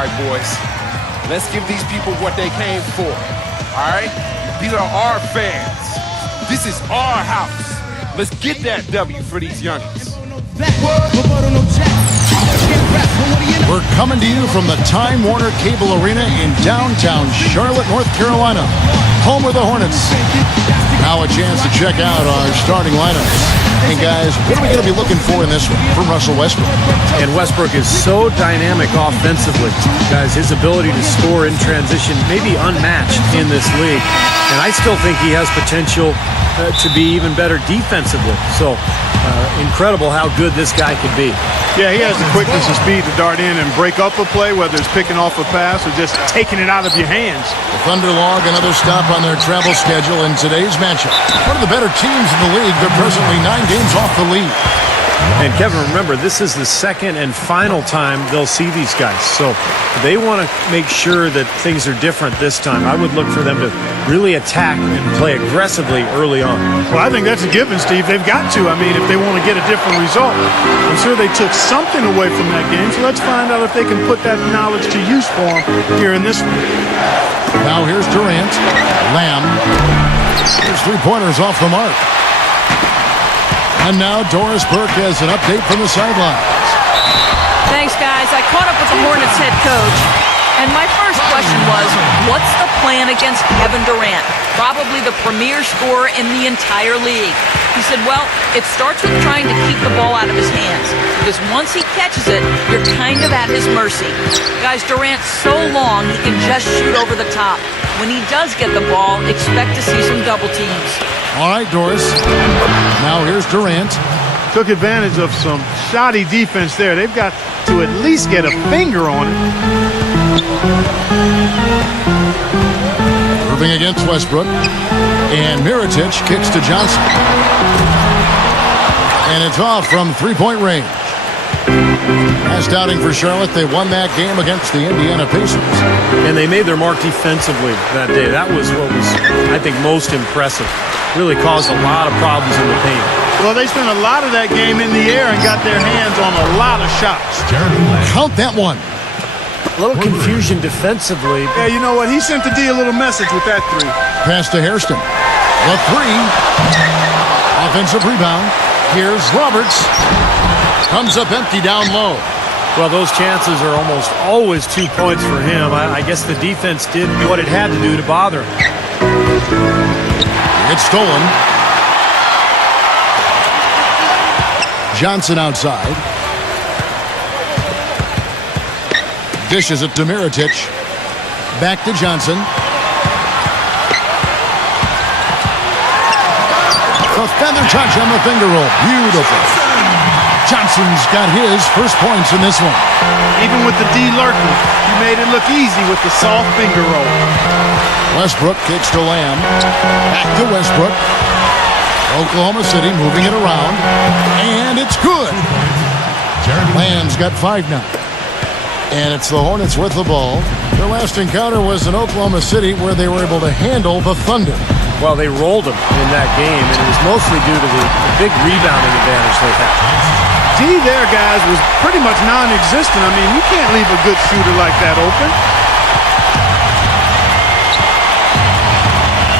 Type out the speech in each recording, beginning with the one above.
All right, boys. Let's give these people what they came for. All right? These are our fans. This is our house. Let's get that W for these youngins. We're coming to you from the Time Warner Cable Arena in downtown Charlotte, North Carolina, home of the Hornets. Now a chance to check out our starting lineups. And guys, what are we going to be looking for in this one from Russell Westbrook? And Westbrook is so dynamic offensively. Guys, his ability to score in transition may be unmatched in this league. And I still think he has potential to be even better defensively. So incredible how good this guy could be. Yeah, he has the quickness and speed to dart in and break up a play, whether it's picking off a pass or just taking it out of your hands. The Thunder log another stop on their travel schedule in today's matchup. One of the better teams in the league. They're presently 9 games off the lead. And Kevin, remember, this is the second and final time they'll see these guys. So they want to make sure that things are different this time. I would look for them to really attack and play aggressively early on. Well, I think that's a given, Steve. They've got to. I mean, if they want to get a different result. I'm sure they took something away from that game, so let's find out if they can put that knowledge to use for them here in this one. Now here's Durant. Lamb. There's 3-pointers off the mark. And now Doris Burke has an update from the sidelines. Thanks, guys. I caught up with the Hornets head coach, and my first question was, what's the plan against Kevin Durant, probably the premier scorer in the entire league? He said, well, it starts with trying to keep the ball out of his hands, because once he catches it, you're kind of at his mercy. Guys, Durant's so long, he can just shoot over the top. When he does get the ball, expect to see some double teams. All right, Doris. Now here's Durant. Took advantage of some shoddy defense there. They've got to at least get a finger on it. Irving against Westbrook. And Mirotic kicks to Johnson. And it's off from 3-point range. Last outing for Charlotte, they won that game against the Indiana Pacers. And they made their mark defensively that day. That was what was, I think, most impressive. Really caused a lot of problems in the paint. Well, they spent a lot of that game in the air and got their hands on a lot of shots. Count that one. A little confusion defensively. Yeah, you know what? He sent the D a little message with that three. Pass to Hairston. The three. Offensive rebound. Here's Roberts. Comes up empty down low. Well, those chances are almost always 2 points for him. I guess the defense did what it had to do to bother him. It's stolen. Johnson outside. Dishes it to Mirotic. Back to Johnson. The feather touch on the finger roll. Beautiful. Johnson's got his first points in this one. Even with the D lurking, he made it look easy with the soft finger roll. Westbrook kicks to Lamb. Back to Westbrook. Oklahoma City moving it around. And it's good. Lamb's got 5 now. And it's the Hornets with the ball. Their last encounter was in Oklahoma City where they were able to handle the Thunder. Well, they rolled them in that game, and it was mostly due to the big rebounding advantage they had. D there, guys, was pretty much non-existent. I mean, you can't leave a good shooter like that open.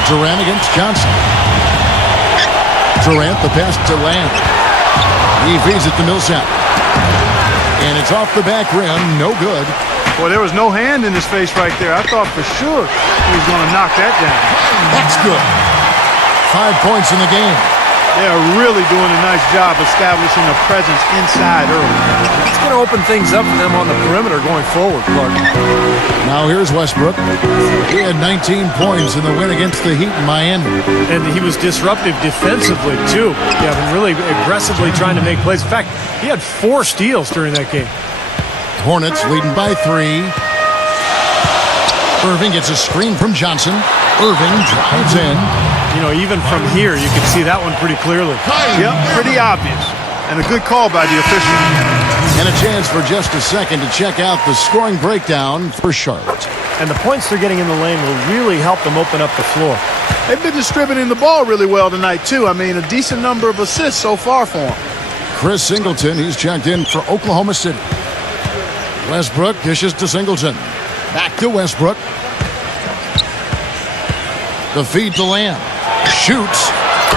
Durant against Johnson. Durant, the pass to Lamb. He feeds it to Millsap. And it's off the back rim. No good. Boy, there was no hand in his face right there. I thought for sure he was going to knock that down. That's good. 5 points in the game. They are really doing a nice job establishing a presence inside early. It's going to open things up for them on the perimeter going forward, Clark. Now here's Westbrook. He had 19 points in the win against the Heat in Miami. And he was disruptive defensively, too. Kevin, really aggressively trying to make plays. In fact, he had 4 steals during that game. Hornets leading by 3. Irving gets a screen from Johnson. Irving drives in. You know, even from here, you can see that one pretty clearly. Yep, pretty obvious. And a good call by the official. And a chance for just a second to check out the scoring breakdown for Charlotte. And the points they're getting in the lane will really help them open up the floor. They've been distributing the ball really well tonight, too. I mean, a decent number of assists so far for them. Chris Singleton, he's checked in for Oklahoma City. Westbrook dishes to Singleton. Back to Westbrook. The feed to Lamb. Shoots.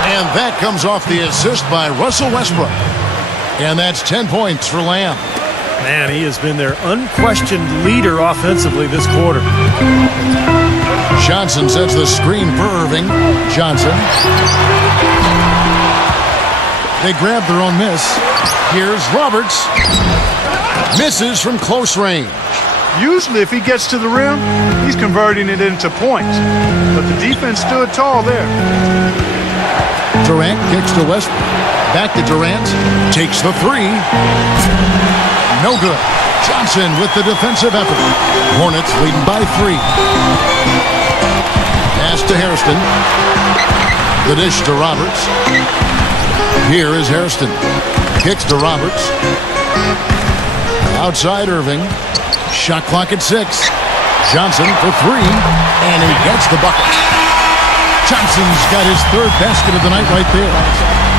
And that comes off the assist by Russell Westbrook. And that's 10 points for Lamb. Man, he has been their unquestioned leader offensively this quarter. Johnson sets the screen for Irving. Johnson. They grab their own miss. Here's Roberts. Misses from close range. Usually if he gets to the rim, he's converting it into points. But the defense stood tall there. Durant kicks to Westbrook. Back to Durant. Takes the three. No good. Johnson with the defensive effort. Hornets leading by 3. Pass to Hairston. The dish to Roberts. Here is Hairston. Kicks to Roberts. Outside Irving. Shot clock at 6. Johnson for 3. And he gets the bucket. Johnson's got his 3rd basket of the night right there.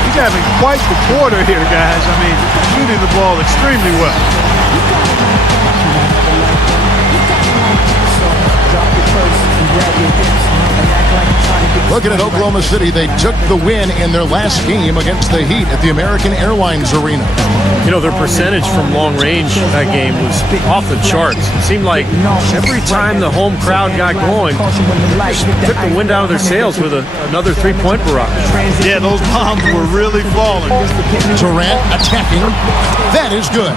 He's having quite the quarter here, guys. I mean, shooting the ball extremely well. Looking at Oklahoma City, they took the win in their last game against the Heat at the American Airlines Arena. You know, their percentage from long range that game was off the charts. It seemed like every time the home crowd got going, they took the wind out of their sails with another 3-point barrage. Yeah, those bombs were really falling. Durant attacking. That is good.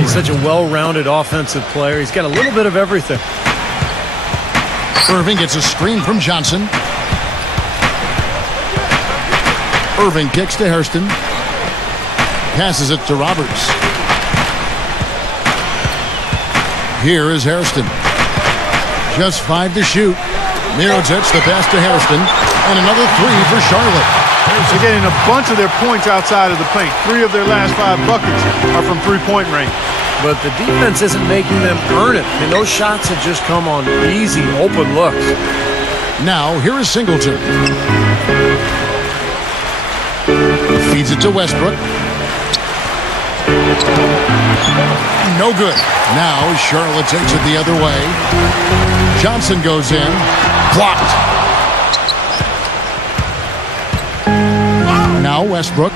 He's such a well-rounded offensive player. He's got a little bit of everything. Irving gets a screen from Johnson. Irving kicks to Hairston. Passes it to Roberts. Here is Hairston. Just 5 to shoot. Mirotić the pass to Hairston. And another 3 for Charlotte. They're getting a bunch of their points outside of the paint. 3 of their last 5 buckets are from 3-point range. But the defense isn't making them earn it. I mean, those shots have just come on easy, open looks. Now, here is Singleton. Feeds it to Westbrook. No good. Now, Charlotte takes it the other way. Johnson goes in. Blocked. Now, Westbrook.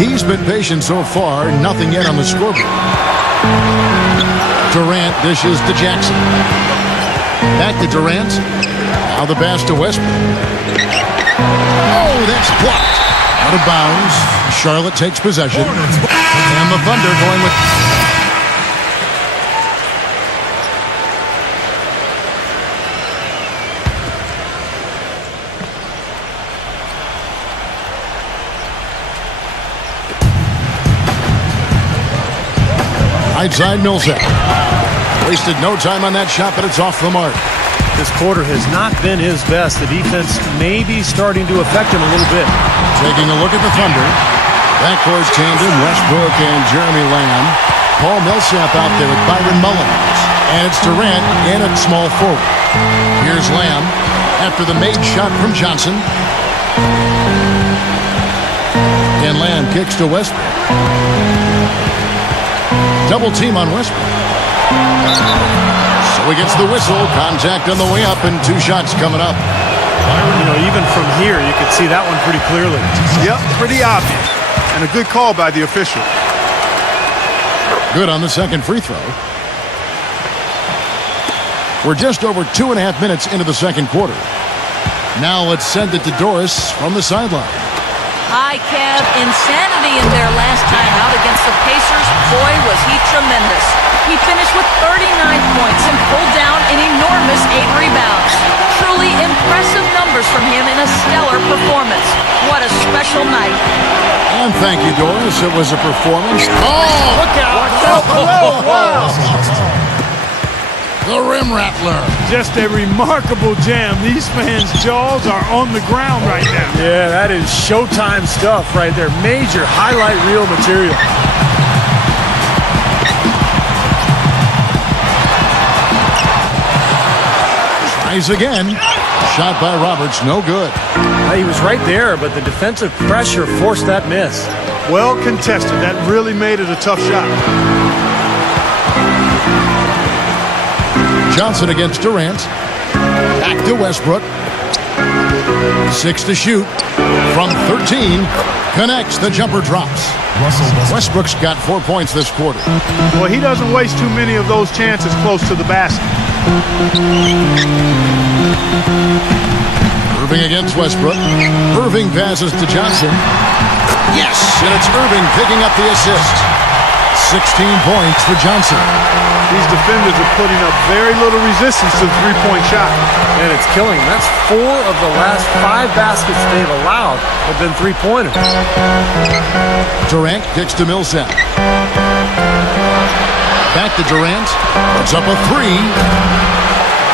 He's been patient so far. Nothing yet on the scoreboard. Durant dishes to Jackson. Back to Durant. Now the pass to Westbrook. Oh, that's blocked. Out of bounds. Charlotte takes possession. And the Thunder going with... Right side Millsap. Wasted no time on that shot, but it's off the mark. This quarter has not been his best. The defense may be starting to affect him a little bit. Taking a look at the Thunder. Backcourt tandem, Westbrook and Jeremy Lamb. Paul Millsap out there with Byron Mullins. And it's Durant in at small forward. Here's Lamb after the made shot from Johnson. And Lamb kicks to Westbrook. Double team on Westbrook. So he gets the whistle. Contact on the way up and 2 shots coming up. You know, even from here, you could see that one pretty clearly. Yep, pretty obvious. And a good call by the official. Good on the second free throw. We're just over 2.5 minutes into the second quarter. Now let's send it to Doris from the sideline. Hi, Kev. Insanity in their last time out against the Pacers. Boy, was he tremendous. He finished with 39 points and pulled down an enormous 8 rebounds. Truly impressive numbers from him in a stellar performance. What a special night. And thank you, Doris. It was a performance. Oh, Look out! the rim rattler. Just a remarkable jam. These fans' jaws are on the ground right now. Yeah, that is Showtime stuff right there. Major highlight reel material. Tries again. Shot by Roberts, no good. He was right there, but the defensive pressure forced that miss. Well contested. That really made it a tough shot. Johnson against Durant. Back to Westbrook. 6 to shoot. From 13. Connects. The jumper drops. Westbrook's got 4 points this quarter. Well, he doesn't waste too many of those chances close to the basket. Irving against Westbrook. Irving passes to Johnson. Yes, and it's Irving picking up the assist. 16 points for Johnson. These defenders are putting up very little resistance to the three-point shot. And it's killing them. That's 4 of the last 5 baskets they've allowed have been three-pointers. Durant kicks to Millsap. Back to Durant. Puts up a 3.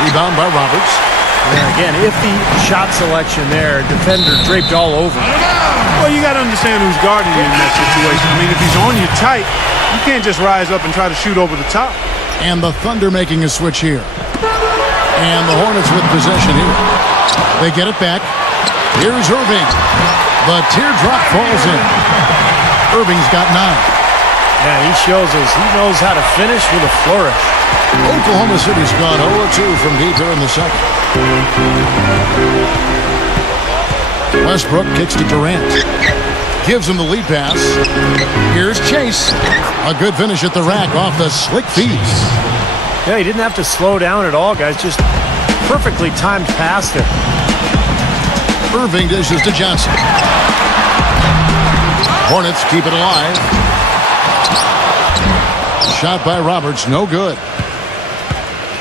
Rebound by Roberts. Yeah, again, iffy shot selection there. Defender draped all over. Well, you got to understand who's guarding you in that situation. I mean, if he's on you tight, you can't just rise up and try to shoot over the top. And the Thunder making a switch here. And the Hornets with possession here. They get it back. Here's Irving. The teardrop falls in. Irving's got 9. Yeah, he shows us he knows how to finish with a flourish. Oklahoma City's gone 0-2 from deep here in the second. Westbrook kicks to Durant. Gives him the lead pass. Here's Chase. A good finish at the rack off the slick feet. Yeah, he didn't have to slow down at all, guys. Just perfectly timed pass there. Irving dishes to Johnson. Hornets keep it alive. Shot by Roberts, no good.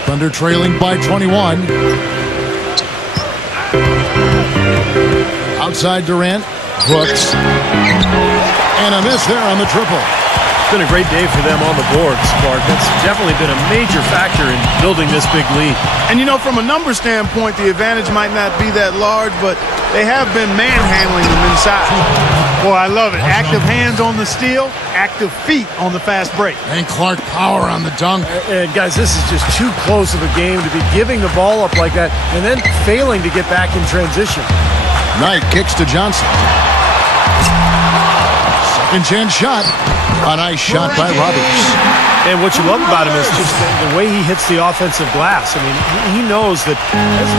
Thunder trailing by 21. Outside Durant. Brooks. And a miss there on the triple. It's been a great day for them on the boards, Clark. That's definitely been a major factor in building this big lead. And, you know, from a number standpoint, the advantage might not be that large, but they have been manhandling them inside. Boy, I love it. Active hands on the steal, active feet on the fast break. And Clark power on the dunk. And, guys, this is just too close of a game to be giving the ball up like that and then failing to get back in transition. Knight kicks to Johnson. Second chance shot. A nice shot by Roberts. And what you love about him is just the way he hits the offensive glass. I mean, he knows that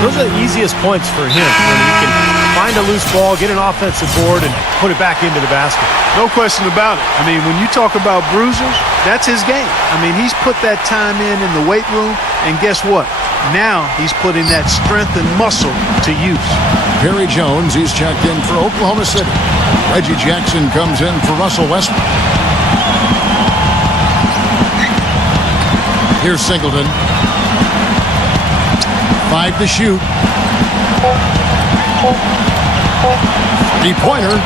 those are the easiest points for him when he can find a loose ball, get an offensive board, and put it back into the basket. No question about it. I mean, when you talk about bruisers, that's his game. I mean, he's put that time in the weight room, and guess what? Now he's putting that strength and muscle to use. Perry Jones, he's checked in for Oklahoma City. Reggie Jackson comes in for Russell Westbrook. Here's Singleton. 5 to shoot. 3-pointer.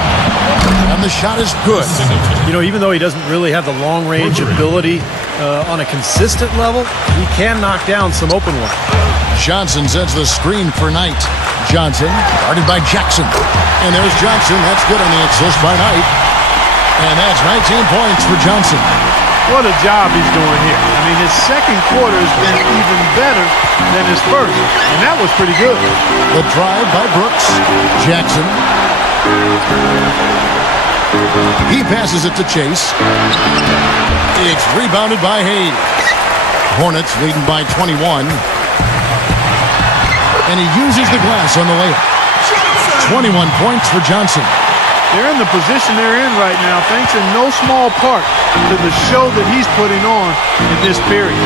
And the shot is good. You know, even though he doesn't really have the long-range ability on a consistent level, he can knock down some open ones. Johnson sends the screen for Knight. Johnson, guarded by Jackson. And there's Johnson. That's good on the assist by Knight. And that's 19 points for Johnson. What a job he's doing here. I mean, his second quarter has been even better than his first, and that was pretty good. The drive by Brooks. Jackson. He passes it to Chase. It's rebounded by Hayes. Hornets leading by 21. And he uses the glass on the layup. 21 points for Johnson. They're in the position they're in right now thanks in no small part to the show that he's putting on in this period.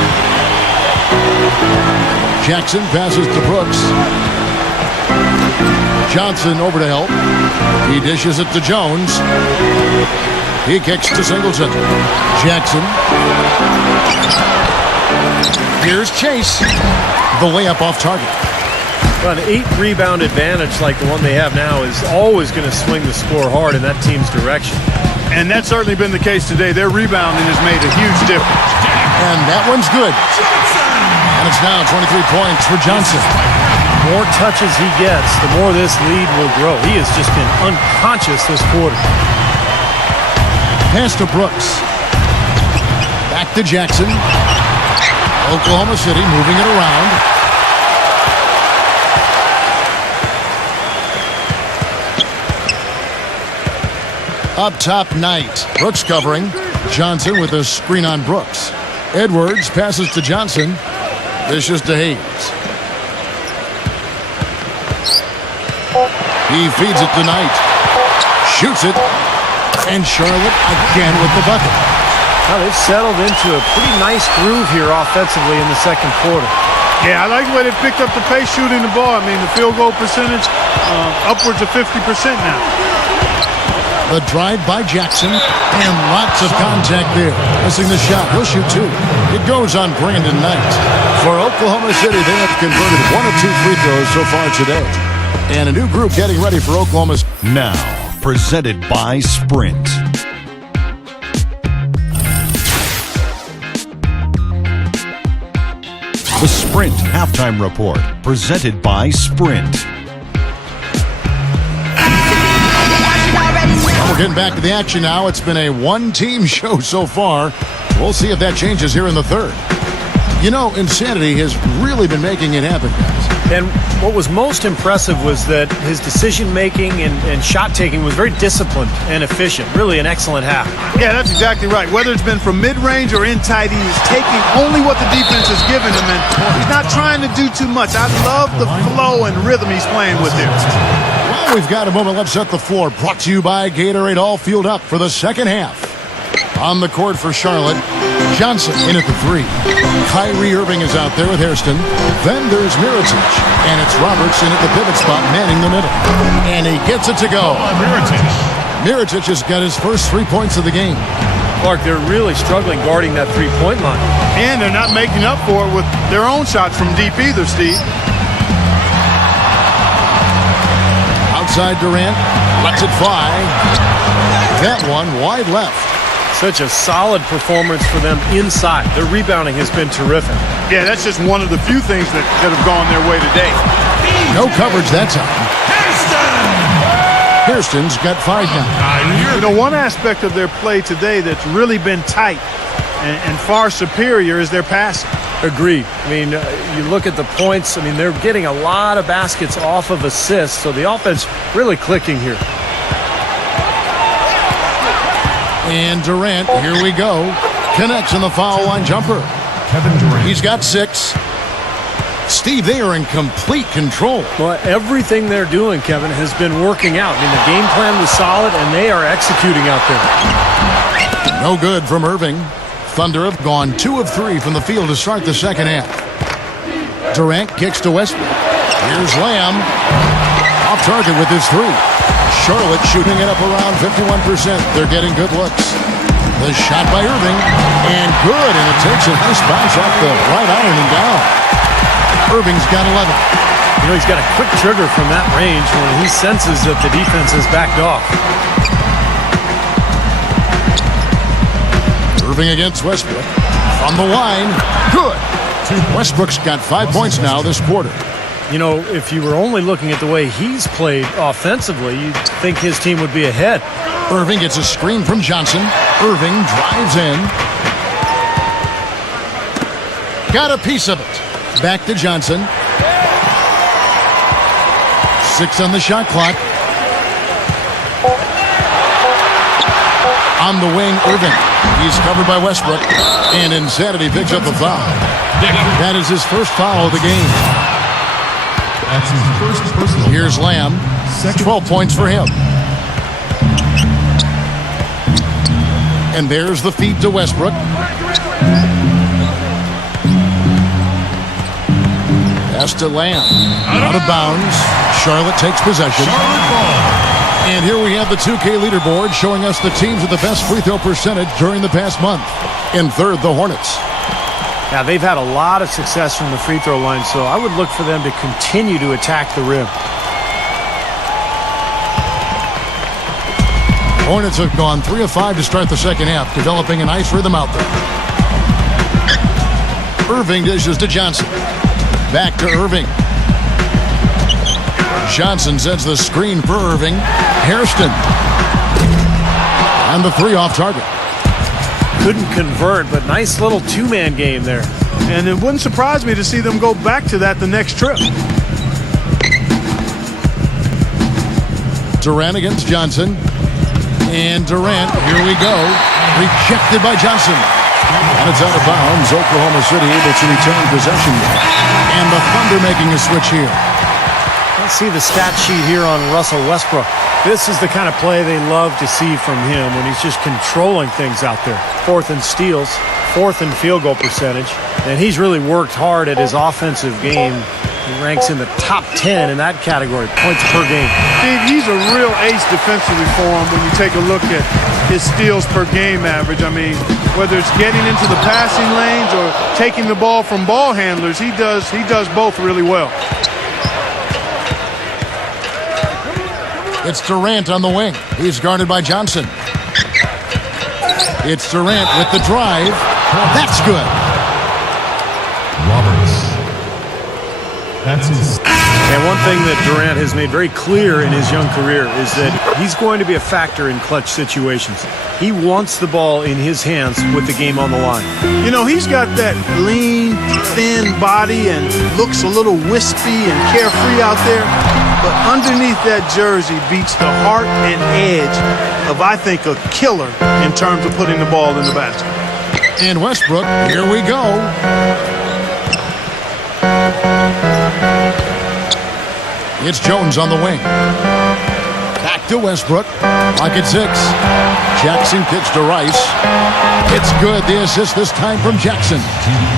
Jackson passes to Brooks. Johnson over to help. He dishes it to Jones. He kicks to Singleton. Jackson. Here's Chase. The layup off target. Well, an 8-rebound advantage like the one they have now is always going to swing the score hard in that team's direction. And that's certainly been the case today. Their rebounding has made a huge difference. And that one's good. And it's now 23 points for Johnson. The more touches he gets, the more this lead will grow. He has just been unconscious this quarter. Pass to Brooks. Back to Jackson. Oklahoma City moving it around. Up top, Knight. Brooks covering. Johnson with a screen on Brooks. Edwards passes to Johnson. Dishes to Hayes. He feeds it to Knight. Shoots it. And Charlotte again with the bucket. Well, they've settled into a pretty nice groove here offensively in the second quarter. Yeah, I like the way they picked up the pace shooting the ball. I mean, the field goal percentage upwards of 50% now. The drive by Jackson, and lots of contact there. Missing the shot. He'll shoot two. It goes on Brandon Knight. For Oklahoma City, they have converted 1 of 2 free throws so far today. And a new group getting ready for Oklahoma's. Now, presented by Sprint. The Sprint Halftime Report, presented by Sprint. We're getting back to the action now. It's been a one-team show so far. We'll see if that changes here in the third. You know, Insanity has really been making it happen, guys. And what was most impressive was that his decision-making and shot-taking was very disciplined and efficient. Really an excellent half. Yeah, that's exactly right. Whether it's been from mid-range or in tight, he is taking only what the defense has given him, and he's not trying to do too much. I love the flow and rhythm he's playing with here. Well, we've got a moment left set the floor. Brought to you by Gatorade, all fueled up for the second half. On the court for Charlotte, Johnson in at the 3. Kyrie Irving is out there with Hairston. Then there's Mirotic. And it's Roberts in at the pivot spot, manning the middle. And he gets it to go. Mirotic has got his first 3 points of the game. Clark, they're really struggling guarding that three-point line. And they're not making up for it with their own shots from deep either, Steve. Outside Durant, lets it fly. That one wide left. Such a solid performance for them inside. Their rebounding has been terrific. Yeah, that's just one of the few things that have gone their way today. No coverage that time. Hairston's got 5 now. You know, one aspect of their play today that's really been tight and far superior is their passing. Agreed. I mean, you look at the points. I mean, they're getting a lot of baskets off of assists, so the offense really clicking here. And Durant, here we go. Connects in the foul line jumper. Kevin Durant. He's got 6. Steve, they are in complete control. Well, everything they're doing, Kevin, has been working out. I mean, the game plan was solid, and they are executing out there. No good from Irving. Thunder have gone 2 of 3 from the field to start the second half. Durant kicks to Westbrook. Here's Lamb. Off target with his 3. Charlotte shooting it up around 51%. They're getting good looks. The shot by Irving. And good. And it takes a nice bounce off the right iron and down. Irving's got 11. You know, he's got a quick trigger from that range when he senses that the defense has backed off. Irving against Westbrook. From the line. Good. Westbrook's got 5 points now this quarter. You know, if you were only looking at the way he's played offensively, you'd think his team would be ahead. Irving gets a screen from Johnson. Irving drives in. Got a piece of it. Back to Johnson. 6 on the shot clock. On the wing, Irving. He's covered by Westbrook. And Insanity picks up the foul. That is his first foul of the game. That's his first personal. Here's Lamb. 12 points for him. And there's the feed to Westbrook. Pass to Lamb. Out of bounds. Charlotte takes possession. And here we have the 2K leaderboard showing us the teams with the best free throw percentage during the past month. In third, the Hornets. Now, they've had a lot of success from the free throw line, so I would look for them to continue to attack the rim. Hornets have gone 3 of 5 to start the second half, developing a nice rhythm out there. Irving dishes to Johnson. Back to Irving. Johnson sets the screen for Irving. Hairston. And the 3 off target. Couldn't convert, but nice little two-man game there. And it wouldn't surprise me to see them go back to that the next trip. Durant against Johnson. And Durant, here we go. Rejected by Johnson. And it's out of bounds. Oklahoma City able to retain possession. And the Thunder making a switch here. Let's see the stat sheet here on Russell Westbrook. This is the kind of play they love to see from him when he's just controlling things out there. 4th in steals, 4th in field goal percentage, and he's really worked hard at his offensive game. He ranks in the top 10 in that category, points per game. Steve, he's a real ace defensively for him when you take a look at his steals per game average. I mean, whether it's getting into the passing lanes or taking the ball from ball handlers, he does both really well. It's Durant on the wing. He's guarded by Johnson. It's Durant with the drive. That's good. Roberts. That's his. And one thing that Durant has made very clear in his young career is that he's going to be a factor in clutch situations. He wants the ball in his hands with the game on the line. You know, he's got that lean, thin body and looks a little wispy and carefree out there. But underneath that jersey beats the heart and edge of, I think, a killer in terms of putting the ball in the basket. And Westbrook, here we go. It's Jones on the wing. Back to Westbrook. Clock at 6. Jackson kicks to Rice. It's good. The assist this time from Jackson.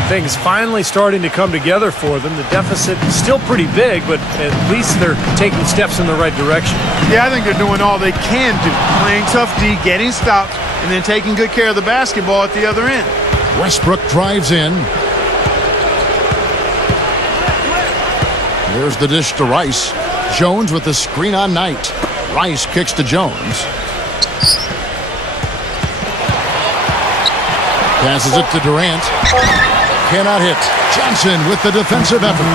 Things finally starting to come together for them. The deficit is still pretty big, but at least they're taking steps in the right direction. Yeah, I think they're doing all they can do. Playing tough D, getting stops, and then taking good care of the basketball at the other end. Westbrook drives in. Here's the dish to Rice. Jones with the screen on Knight. Rice kicks to Jones. Passes it to Durant. Cannot hit. Johnson with the defensive effort.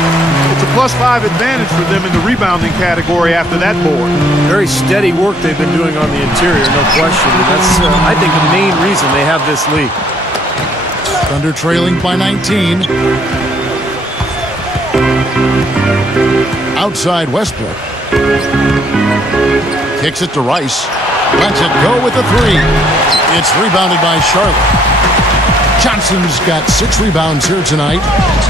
It's a +5 advantage for them in the rebounding category after that board. Very steady work they've been doing on the interior, no question. And that's, I think, the main reason they have this lead. Thunder trailing by 19. Outside Westbrook. Kicks it to Rice. Lets it go with the 3. It's rebounded by Charlotte. Johnson's got 6 rebounds here tonight.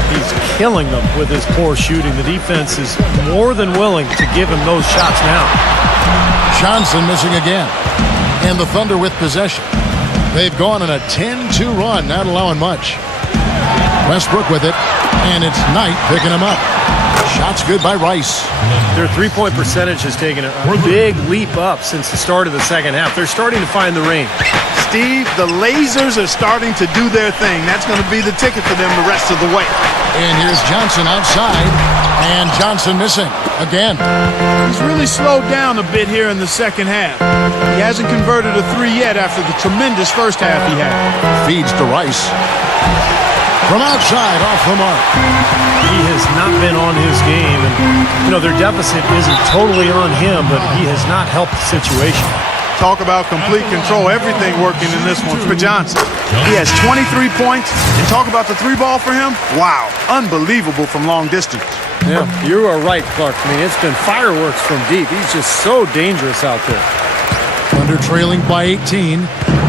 He's killing them with his poor shooting. The defense is more than willing to give him those shots now. Johnson missing again. And the Thunder with possession. They've gone on a 10-2 run, not allowing much. Westbrook with it, and it's Knight picking him up. Shots good by Rice. Their three-point percentage has taken a big leap up since the start of the second half. They're starting to find the range. Steve, the lasers are starting to do their thing. That's going to be the ticket for them the rest of the way. And here's Johnson outside, and Johnson missing again. He's really slowed down a bit here in the second half. He hasn't converted a 3 yet after the tremendous first half he had. Feeds to Rice. From outside, off the mark. He has not been on his game, and you know their deficit isn't totally on him, but he has not helped the situation. Talk about complete control. Everything working in this one for Johnson. He has 23 points, and talk about the 3 ball for him. Wow, unbelievable from long distance. Yeah, you are right, Clark. I mean, it's been fireworks from deep. He's just so dangerous out there. Thunder trailing by 18.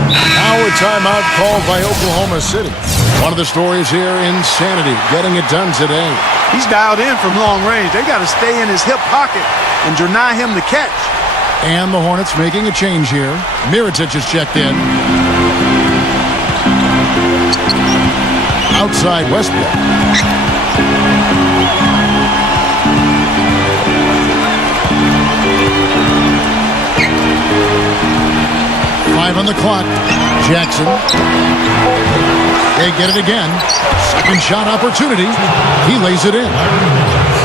Now a timeout called by Oklahoma City. One of the stories here, insanity, getting it done today. He's dialed in from long range. They got to stay in his hip pocket and deny him the catch. And the Hornets making a change here. Mirotic is checked in. Outside Westbrook. Five on the clock. Jackson. They get it again. Second shot opportunity. He lays it in.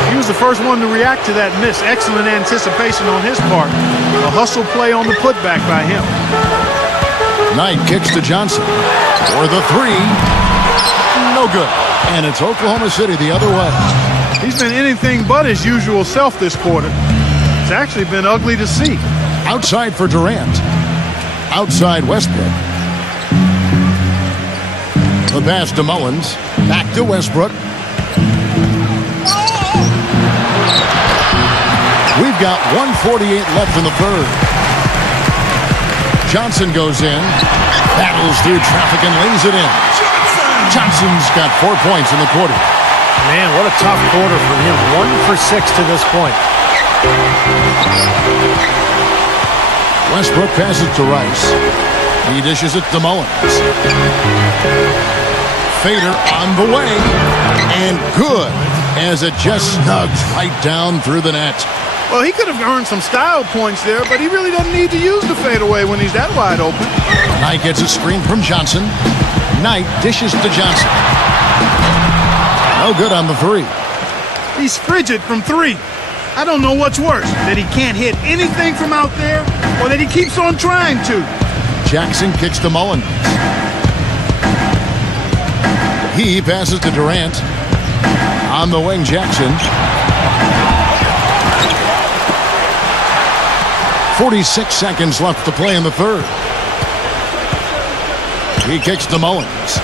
He was the first one to react to that miss. Excellent anticipation on his part. A hustle play on the putback by him. Knight kicks to Johnson. For the 3. No good. And it's Oklahoma City the other way. He's been anything but his usual self this quarter. It's actually been ugly to see. Outside for Durant. Outside Westbrook. The pass to Mullins. Back to Westbrook. We've got 1:48 left in the third. Johnson goes in. Battles through traffic and lays it in. Johnson's got 4 points in the quarter. Man, what a tough quarter for him. 1 for 6 to this point. Westbrook passes to Rice. He dishes it to Mullins. Fader on the way. And good as it just snugs right down through the net. Well, he could have earned some style points there, but he really doesn't need to use the fadeaway when he's that wide open. Knight gets a screen from Johnson. Knight dishes to Johnson. No good on the three. He's frigid from 3. I don't know what's worse, that he can't hit anything from out there or that he keeps on trying to. Jackson kicks to Mullins. He passes to Durant. On the wing, Jackson. 46 seconds left to play in the third. He kicks to Mullins.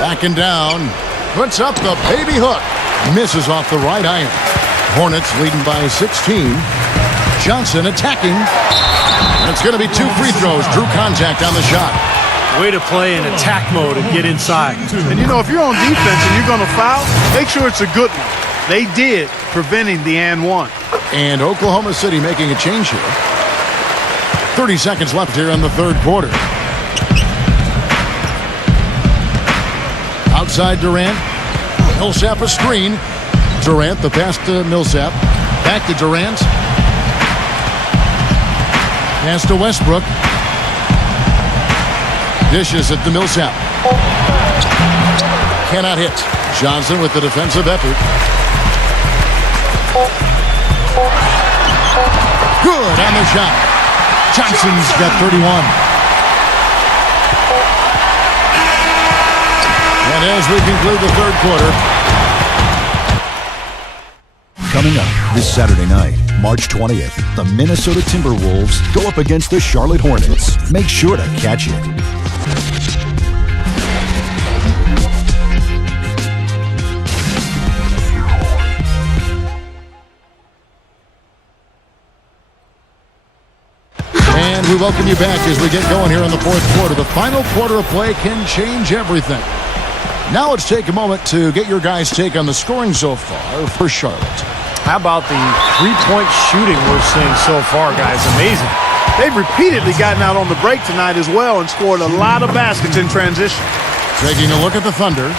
Backing down. Puts up the baby hook. Misses off the right iron. Hornets leading by 16. Johnson attacking. And it's going to be 2 free throws. Drew contact on the shot. Way to play in attack mode and get inside. And, you know, if you're on defense and you're going to foul, make sure it's a good one. They did, preventing the and one. And Oklahoma City making a change here. 30 seconds left here in the third quarter. Outside Durant. Millsap a screen. Durant, the pass to Millsap. Back to Durant. Pass to Westbrook. Dishes it to Millsap. Cannot hit. Johnson with the defensive effort. Good on the shot. Johnson's got 31. And as we conclude the third quarter. Coming up this Saturday night, March 20th, the Minnesota Timberwolves go up against the Charlotte Hornets. Make sure to catch it. And we welcome you back as we get going here in the fourth quarter. The final quarter of play can change everything. Now let's take a moment to get your guys' take on the scoring so far for Charlotte. How about the three-point shooting we're seeing so far, guys? Amazing. They've repeatedly gotten out on the break tonight as well and scored a lot of baskets in transition. Taking a look at the Thunder.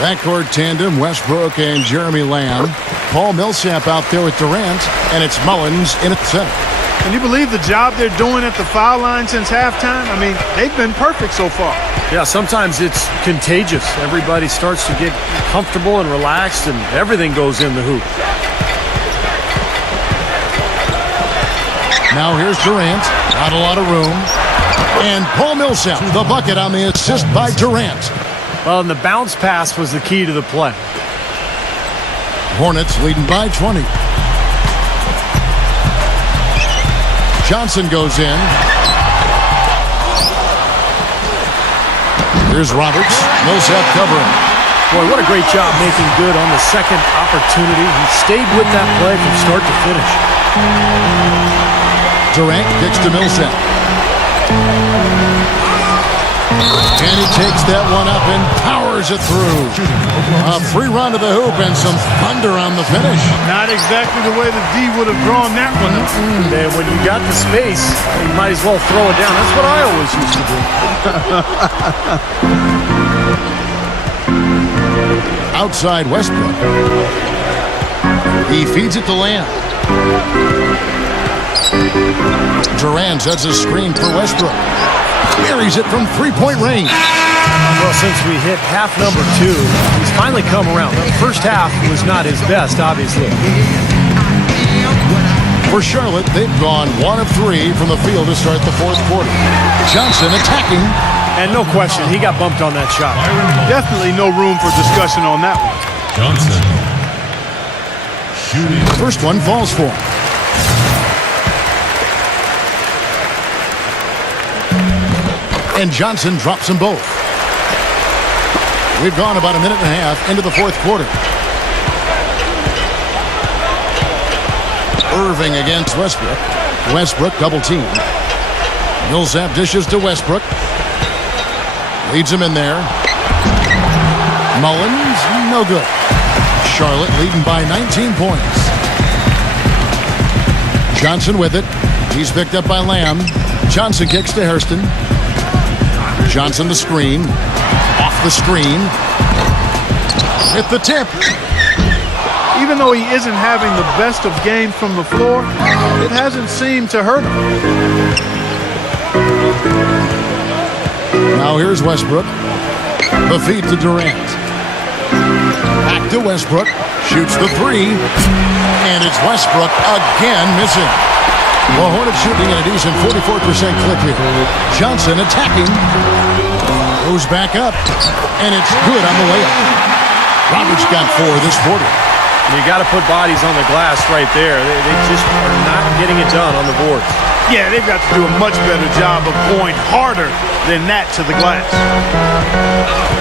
Backcourt tandem, Westbrook and Jeremy Lamb. Paul Millsap out there with Durant, and it's Mullins in at center. Can you believe the job they're doing at the foul line since halftime? I mean, they've been perfect so far. Yeah, sometimes it's contagious. Everybody starts to get comfortable and relaxed, and everything goes in the hoop. Now here's Durant. Not a lot of room. And Paul Millsap, the bucket on the assist by Durant. Well, and the bounce pass was the key to the play. Hornets leading by 20. Johnson goes in. Here's Roberts. Millsap covering. Boy, what a great job making good on the second opportunity. He stayed with that play from start to finish. Durant kicks to Millsap. And he takes that one up and powers it through. A free run to the hoop and some thunder on the finish. Not exactly the way the D would have drawn that one up. And when you got the space, you might as well throw it down. That's what I always used to do. Outside Westbrook. He feeds it to Lamb. Durant sets a screen for Westbrook. Buries it from three-point range. Well, since we hit half number 2, he's finally come around. The first half was not his best, obviously. For Charlotte, they've gone 1 of 3 from the field to start the fourth quarter. Johnson attacking. And no question, he got bumped on that shot. Definitely no room for discussion on that one. Johnson. Shooting. First one falls for him. And Johnson drops them both. We've gone about a minute and a half into the fourth quarter. Irving against Westbrook. Westbrook double team. Millsap dishes to Westbrook. Leads him in there. Mullins, no good. Charlotte leading by 19 points. Johnson with it. He's picked up by Lamb. Johnson kicks to Hairston. Johnson the screen. Off the screen. Hit the tip. Even though he isn't having the best of games from the floor, it hasn't seemed to hurt him. Now here's Westbrook. The feed to Durant. Back to Westbrook. Shoots the three. And it's Westbrook again missing. The Hornets shooting at a decent 44% clip here. Johnson attacking. Goes back up. And it's good on the way up. Roberts got 4 this quarter. You got to put bodies on the glass right there. They just are not getting it done on the boards. Yeah, they've got to do a much better job of going harder than that to the glass.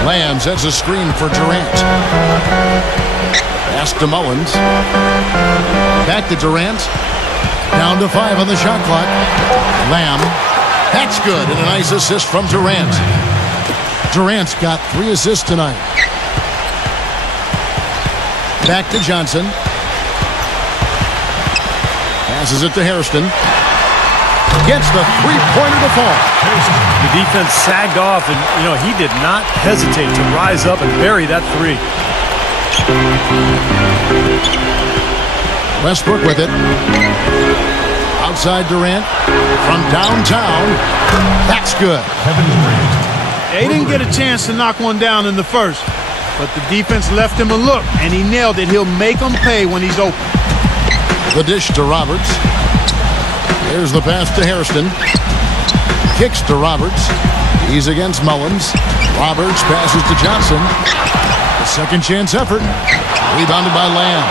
Lamb sets a screen for Durant. Pass to Mullins. Back to Durant. Down to 5 on the shot clock. Lamb. That's good. And a nice assist from Durant. Durant's got 3 assists tonight. Back to Johnson. Passes it to Hairston. Gets the three-pointer to fall. The defense sagged off, and, he did not hesitate to rise up and bury that three. Westbrook with it. Outside Durant. From downtown. That's good. They didn't get a chance to knock one down in the first, but the defense left him a look, and he nailed it. He'll make them pay when he's open. The dish to Roberts. Here's the pass to Hairston. Kicks to Roberts. He's against Mullins. Roberts passes to Johnson. A second chance effort. Rebounded by Lamb.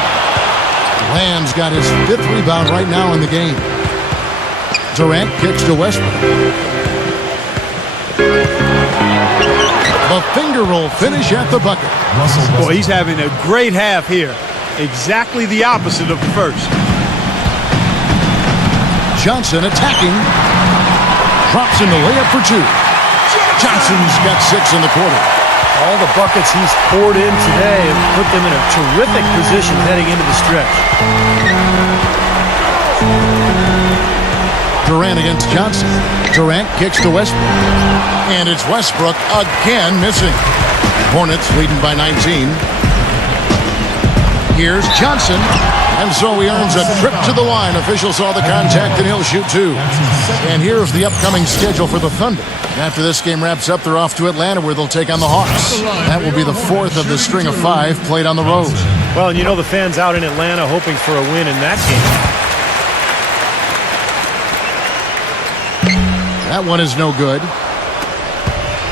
Lamb's got his 5th rebound right now in the game. Durant kicks to Westbrook. The finger roll finish at the bucket. Boy, he's having a great half here. Exactly the opposite of the first. Johnson attacking. Drops in the layup for 2. Johnson's got 6 in the quarter. All the buckets he's poured in today have put them in a terrific position heading into the stretch. Durant against Johnson. Durant kicks to Westbrook. And it's Westbrook again missing. Hornets leading by 19. Here's Johnson. And so he earns a trip to the line. Official saw the contact and he'll shoot 2. And here's the upcoming schedule for the Thunder. After this game wraps up, they're off to Atlanta where they'll take on the Hawks. That will be the 4th of the string of 5 played on the road. Well, and the fans out in Atlanta hoping for a win in that game. That one is no good.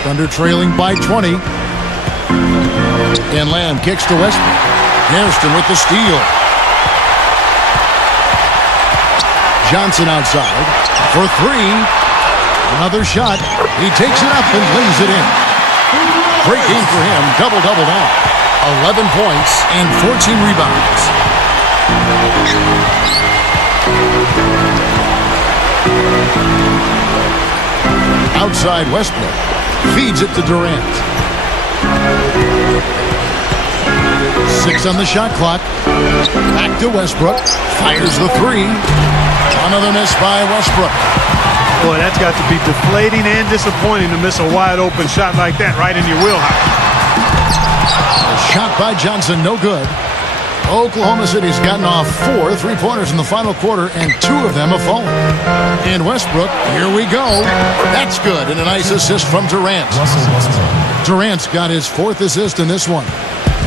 Thunder trailing by 20. And Lamb kicks to Westbrook. Hairston with the steal. Johnson outside for 3. Another shot. He takes it up and lays it in. Great game for him. Double-double now. 11 points and 14 rebounds. Outside Westbrook. Feeds it to Durant. 6 on the shot clock. Back to Westbrook. Fires the 3. Another miss by Westbrook. Boy, that's got to be deflating and disappointing to miss a wide-open shot like that right in your wheelhouse. A shot by Johnson, no good. Oklahoma City's gotten off 4 3-pointers in the final quarter, and 2 of them have fallen. And Westbrook, here we go. That's good, and a nice assist from Durant. Durant's got his 4th assist in this one.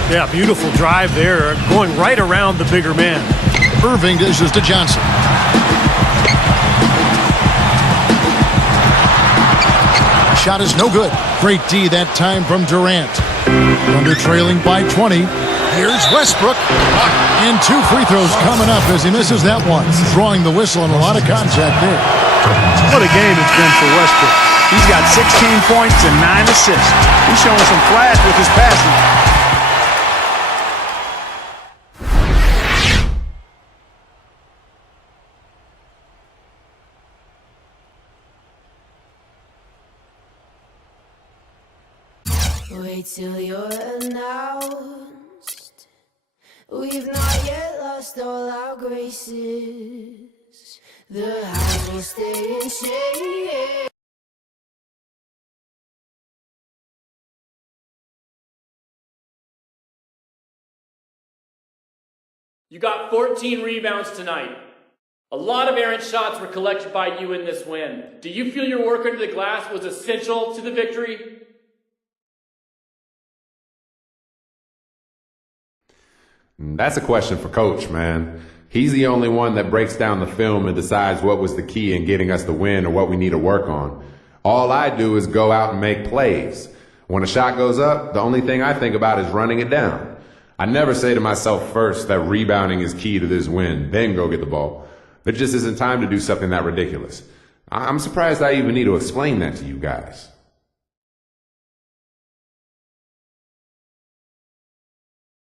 Yeah, beautiful drive there, going right around the bigger man. Irving dishes to Johnson. Shot is no good. Great D that time from Durant. Thunder trailing by 20. Here's Westbrook. And 2 free throws coming up as he misses that one. Drawing the whistle and a lot of contact there. What a game it's been for Westbrook. He's got 16 points and 9 assists. He's showing some flash with his passing. wait till you're announced. We've not yet lost all our graces. The house will stay in shade. You got 14 rebounds tonight. A lot of errant shots were collected by you in this win. Do you feel your work under the glass was essential to the victory? That's a question for Coach, man. He's the only one that breaks down the film and decides what was the key in getting us the win or what we need to work on. All I do is go out and make plays. When a shot goes up, the only thing I think about is running it down. I never say to myself first that rebounding is key to this win, then go get the ball. There just isn't time to do something that ridiculous. I'm surprised I even need to explain that to you guys.